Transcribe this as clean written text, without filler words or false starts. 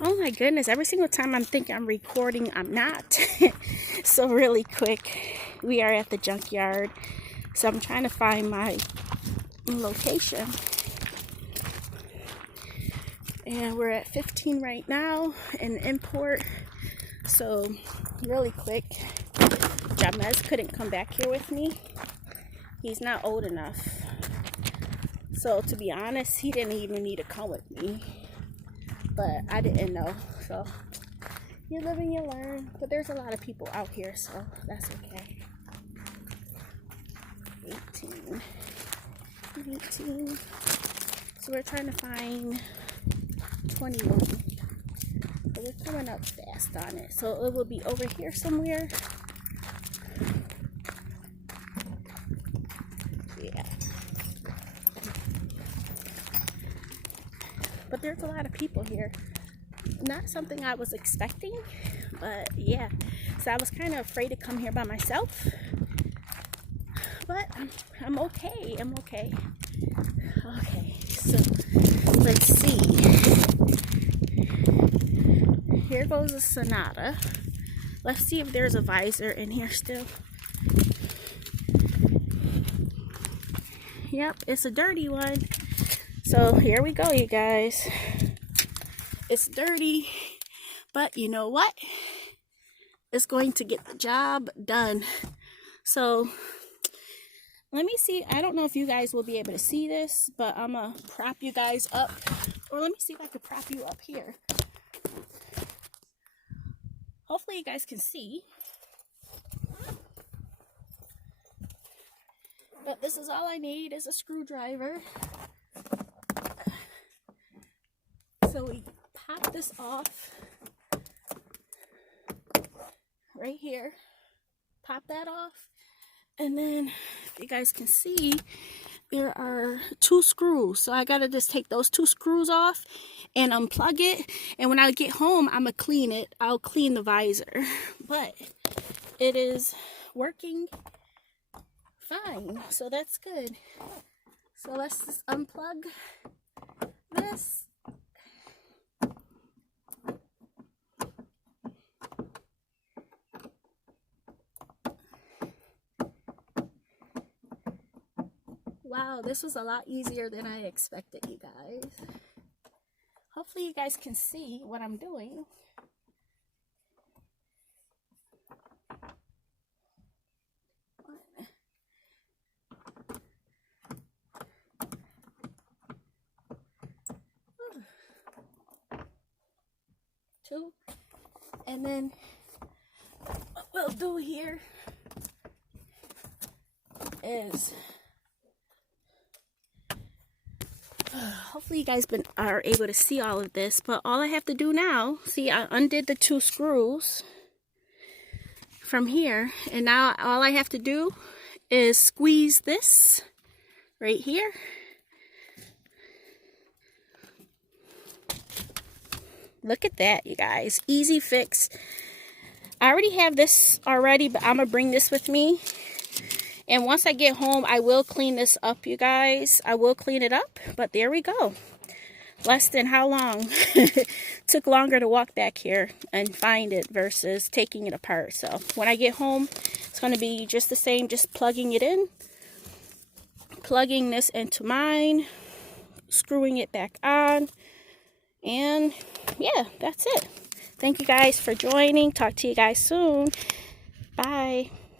Oh my goodness, every single time I'm thinking I'm recording, I'm not. So really quick, we are at the junkyard. So I'm trying to find my location. And we're at 15 right now in import. So really quick, Jamez couldn't come back here with me. He's not old enough. So to be honest, he didn't even need to come with me. But I didn't know, so you live and you learn. But there's a lot of people out here, so that's okay. 18. So we're trying to find 21. But we're coming up fast on it. So it will be over here somewhere. Yeah. But there's a lot of people here. Not something I was expecting, but yeah. So I was kind of afraid to come here by myself. But I'm okay. I'm okay. Okay, so let's see. Here goes a Sonata. Let's see if there's a visor in here still. Yep, it's a dirty one. So here we go, you guys. It's dirty, but you know what? It's going to get the job done. So let me see. I don't know if you guys will be able to see this, but I'm gonna prop you guys up. Or let me see if I can prop you up here. Hopefully you guys can see. But this is all I need is a screwdriver. So we pop this off right here. Pop that off. And then, if you guys can see, there are 2 screws. So I gotta just take those 2 screws off and unplug it. And when I get home, I'm gonna clean it. I'll clean the visor. But it is working fine. So that's good. So let's just unplug this. Wow, this was a lot easier than I expected, you guys. Hopefully you guys can see what I'm doing. One. 2. And then what we'll do here is hopefully you guys are able to see all of this, but all I have to do now, see, I undid the 2 screws from here, and now all I have to do is squeeze this right here. Look at that, you guys. Easy fix. I already have this already, but I'm gonna bring this with me. And once I get home, I will clean this up, you guys. I will clean it up, but there we go. Less than how long? Took longer to walk back here and find it versus taking it apart. So when I get home, it's going to be just the same, just plugging it in. Plugging this into mine. Screwing it back on. And yeah, that's it. Thank you guys for joining. Talk to you guys soon. Bye.